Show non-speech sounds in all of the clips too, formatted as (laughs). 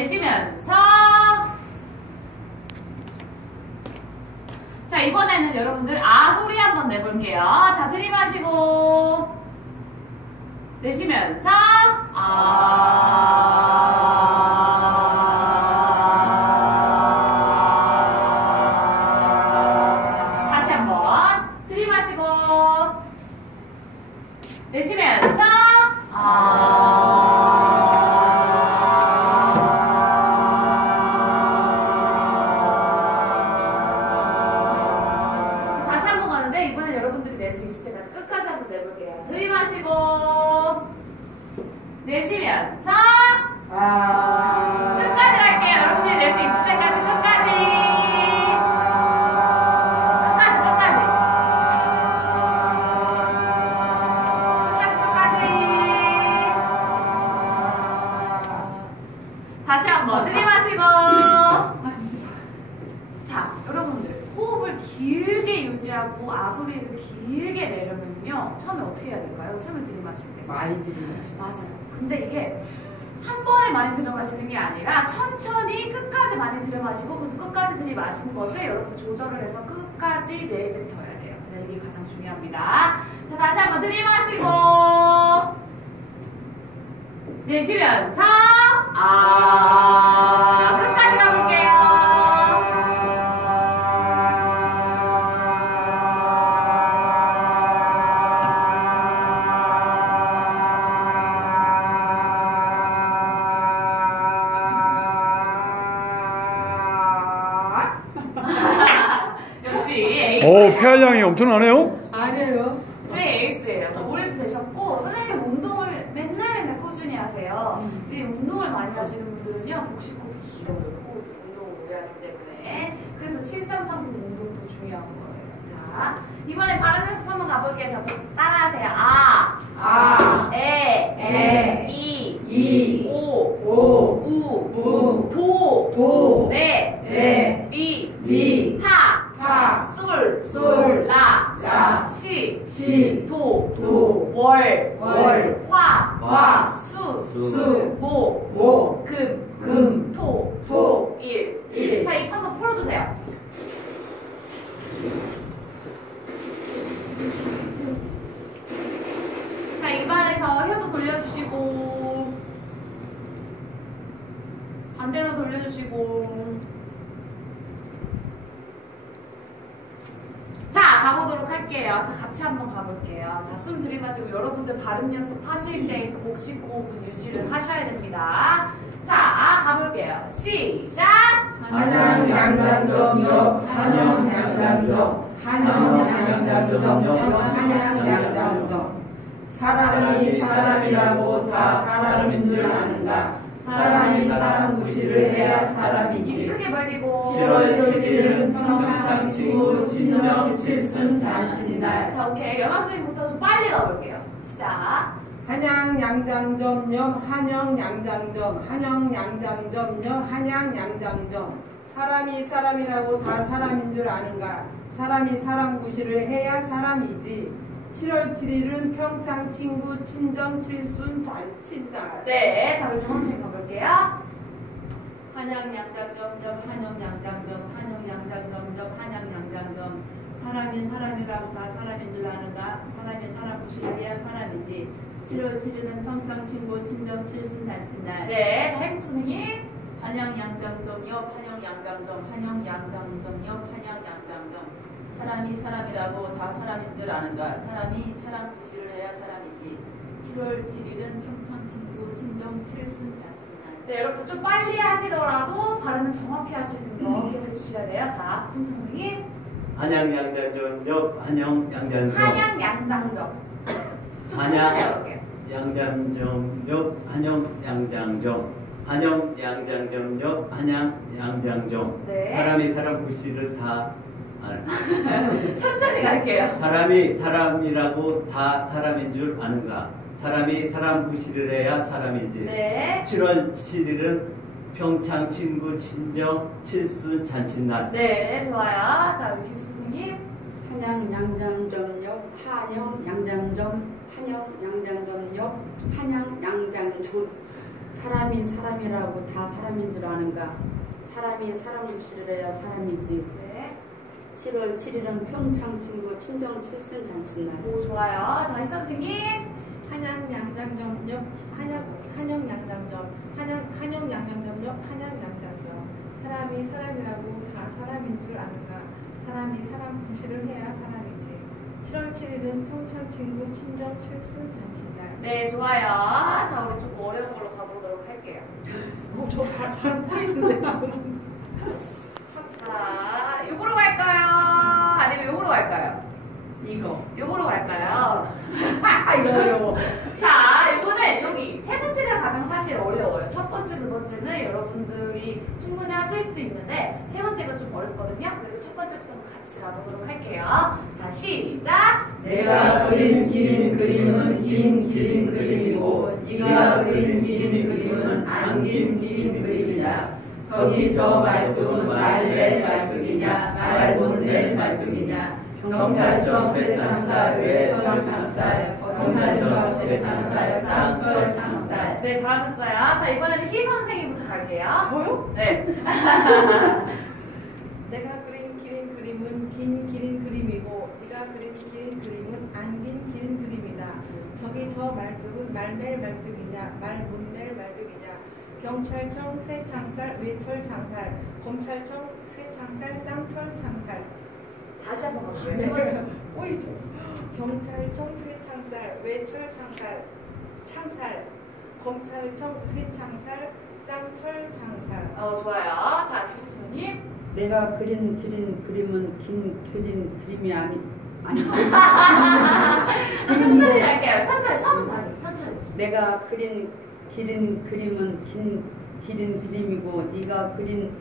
내쉬면서. 자 이번에는 여러분들 아 소리 한번 내볼게요. 자 들이마시고. 내쉬면서. 아 들이마실 때 많이 들이마. 맞아요. 근데 이게 한 번에 많이 들여마시는 게 아니라 천천히 끝까지 많이 들여마시고 그 끝까지 들이마시는 것을 여러분 조절을 해서 끝까지 내뱉어야 돼요. 네, 이게 가장 중요합니다. 자, 다시 한번 들이마시고 내쉬면서 아 오, 폐활량이 엄청나네요. 아니에요. 네, 에이스예요. 더 오래도 되셨고 선생님 운동을 맨날 맨날 꾸준히 하세요. 근데 운동을 많이 하시는 분들은요 복식호흡이 길어요. 운동을 오래 하기 때문에 그래서 7339 운동도 중요한 거예요. 자 이번에 발음 연습 한번 가볼게요. 자, 저 따라하세요. 아, 아. 에, 에. 이, 이. 오, 오. 우, 우. 도, 도. 레, 시, 시. 도, 도. 월, 월. 화, 화. 수, 수. 모, 모. 금, 금. 토, 토. 일. 일. 자, 입 한번 풀어주세요. 자, 입안에서 혀도 돌려주시고, 반대로 돌려주시고. 자, 가보도록 할게요. 자, 같이 한번 가볼게요. 자, 숨 들이마시고 여러분들 발음 연습하실 때 복식 호흡은 유지를 하셔야 됩니다. 자, 가볼게요. 시작! 한양 한영 양장점 한영 양장점 옆 한양 양장점 사람이 사람이라고 다 사람인 줄 아는가 사람이 사람 무시를 해야 입 사람이지 벌리고. 7월 7일은 평창 친구 친정 칠순 잔치날 자, 오케이. 연합 선생님부터 좀 빨리 가볼게요. 시작. 한양 양장점 옆 한영 양장점 한영 양장점 옆 한양 양장점 사람이 사람이라고 다 사람인 줄 아는가 사람이 사람 구실을 해야 사람이지 7월 7일은 평창 친구 친정 칠순 잔치날 네, 자, 정원 선생님 가볼게요. 한양 양장점 점 한영 양장점 한영 양장점 점 한양 양장점. 사람이 사람이라고 다 사람인 줄 아는가 사람이 사람 무시해야 사람이지. 7월 7일은 평창 친구 친정 칠순 잔치날. 네, 자, 행복 선생님. 한영 양장점 옆 한영 양장점 한영 양장점 옆 한영 양장점. 사람이 사람이라고 다 사람인 줄 아는가 사람이 사람 무시를 해야 사람이지. 7월 7일은 평창 친구 친정 칠순 잔치날 네, 여러분 좀 빨리 하시더라도 발음을 정확히 하시는 거 기억해 주셔야 돼요. 자, 박준 선생님. 한양 양장점 옆 한영 양장점 한양 양장점. 좀 한양. 천천히 해볼게요. 양장점 옆 한영 양장점 한영 양장점 옆 한양 양장점 네. 사람이 사람 구실을 다 아, (laughs) 천천히 갈게요. 사람이 사람이라고 다 사람인 줄 아는가 사람이 사람 구실을 해야 사람이지 네. 7월 7일은 평창 친구 친정 칠순 잔칫날 네, 좋아요. 자, 우리 선생님. 한양 양장점 옆 한영 양장점 한영 양장점 옆 한양 양장점 사람이 사람이라고 다 사람인 줄 아는가 사람이 사람 구실을 해야 사람이지 네. 7월 7일은 평창 친구 친정 칠순 잔칫날 오, 좋아요. 자, 이 선생님. 한양 양장점 옆 한양 한영 양장점 한양 한영 양장점 옆 한양 양장점 사람이 사람이라고 다 사람인 줄 아는가 사람이 사람 구실을 해야 사람이지 7월 7일은 평창 친구 친정 칠순 잔칫날 네, 좋아요. 자, 우리 좀 어려운 걸로 가보도록 할게요. (laughs) 저발 보이는데 지금 (laughs) 자, 요거로 갈까요? 아니면 요거로 갈까요? 이거 요거로 갈까요? 아 이거 어려워 (laughs) 자, 이거는 여기 세 번째가 가장 사실 어려워요. 첫 번째, 두 번째는 여러분들이 충분히 하실 수 있는데 세 번째가 좀 어렵거든요. 그래도 첫 번째부터 같이 가보도록 할게요. 자, 시작! 내가 그린 기린 그림은 긴 기린 그림이고 네가 그린 기린 그림은 안긴 기린 그림이다 저기 저 말뚝은 말벨 말뚝이냐 말본벨 말뚝이냐 경찰청 세창살 외철 창살 경찰청 세창살 쌍철 창살 네, 잘하셨어요. 자, 이번에는 희 선생님부터 갈게요. 저요? 네. (laughs) 내가 그린 기린 그림은 긴 기린 그림이고 네가 그린 기린 그림은 안긴 기린 그림이다. 저기 저 말뚝은 말멜 말뚝이냐 말문멜 말뚝이냐 경찰청 새창살 외철 창살 검찰청 새창살 쌍철 창살 다시 한 번. 세 번째. 오이죠. 경찰청 새창살 외철 창살 창살 검찰청 새창살 쌍철 창살 어, 좋아요. 자, 기수 선생님. 내가 그린 기린 그림은 긴 기린 그림이 아니 아니 (laughs) 천천히 갈게요. 천천히, 처음 다시. 천천히. 내가 그린 기린 그림은 긴 기린 그림이고 네가 그린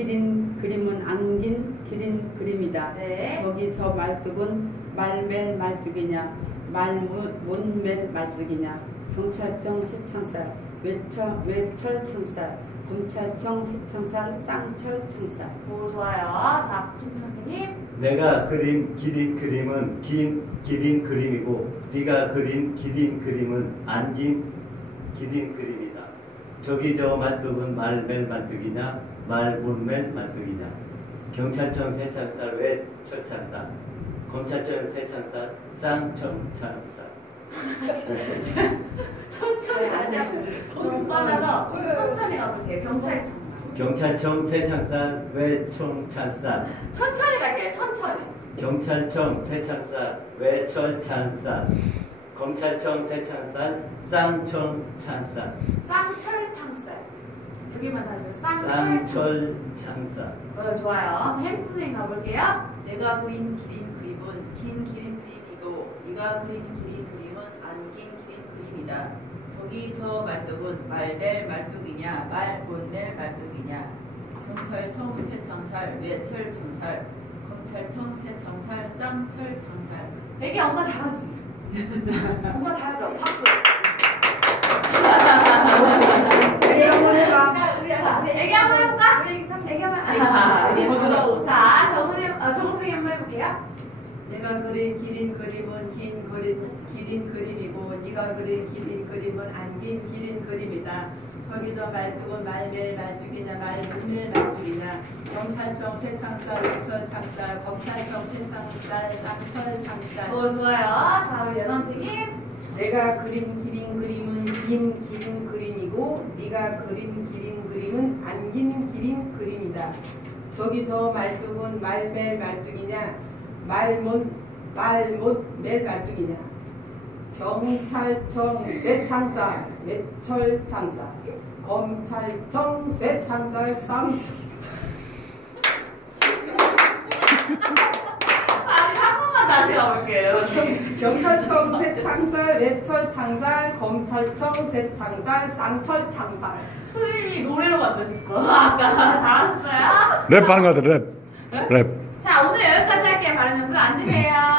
기린 그림은 안긴 기린 그림이다. 네. 저기 저 말뚝은 말멜 말뚝이냐 말못멜 말뚝이냐 경찰청 새창살 외철 외철 창살 검찰청 새창살 쌍철 창살 오, 좋아요. 자, 박준수 선생님. 내가 그린 기린 그림은 긴 기린 그림이고 네가 그린 기린 그림은 안긴 기린 그림이다. 저기 저 말뚝은 말멜 말뚝이냐 말문멜 말뚝이냐 경찰청 세창살 왜 철창살 검찰청 세창살 쌍청창살 (laughs) 천천히. 너무 빨라서 좀 천천히 가볼게요. 경찰청. 경찰청 세창살 왜 총창살 천천히 갈게요. 천천히. 경찰청 세창살 외철창살 검찰청 세창살 쌍청창살 쌍철 창살. 여기만 다시. 쌍철 창살. 쌍철창살 어, 좋아요. 자, 햄 선생님 가볼게요. 내가 그린 기린 그림은 긴 기린 그림이고 네가 그린 기린 그림은 안 긴 기린 그림이다. 저기 저 말뚝은 말벨 말뚝이냐 말본벨 말뚝이냐 경찰청 쇠창살 외철 창살 검찰청 쇠창살 쌍철 창살 되게 엄마 잘하지? 엄마 잘하죠? 박수. 애기 한번 해봐 자, 애기 한번 해볼까? 애기 한번. 아, 자, 정은님, 아, 정은 선생님 한번 해볼게요. 내가 그린 기린 그림은 긴 그린, 기린 그림이고 네가 그린 기린 그림은 안 긴 기린 그림이다. 저기 저 말뚝은 말멜 말뚝이냐 말문멜 말뚝이냐 경찰청 쇠창살 외철 창살 검찰청 쇠창살 쌍철 창살 오, 좋아요. 자, 우리 연원 선생님. 내가 그린 기린 그림은 긴 기린 그림이고 네가 그린 기린 그림은 안긴 기린 그림이다. 저기 저 말뚝은 말멜 말뚝이냐 말못 말못 멜 말뚝이냐 경찰청 외철 창살 검찰청 쇠창살 쌍 아니, 한 번만 다시 가볼게요. 경찰청 쇠창살 외철 창살 검찰청 쇠창살 쌍철 창살 선생님이 노래로 만드셨어. 아까 잘하셨어요. 랩 하는 거 같아, 랩. 랩. 자, 오늘 여기까지 할게요. 바른 연습 앉으세요.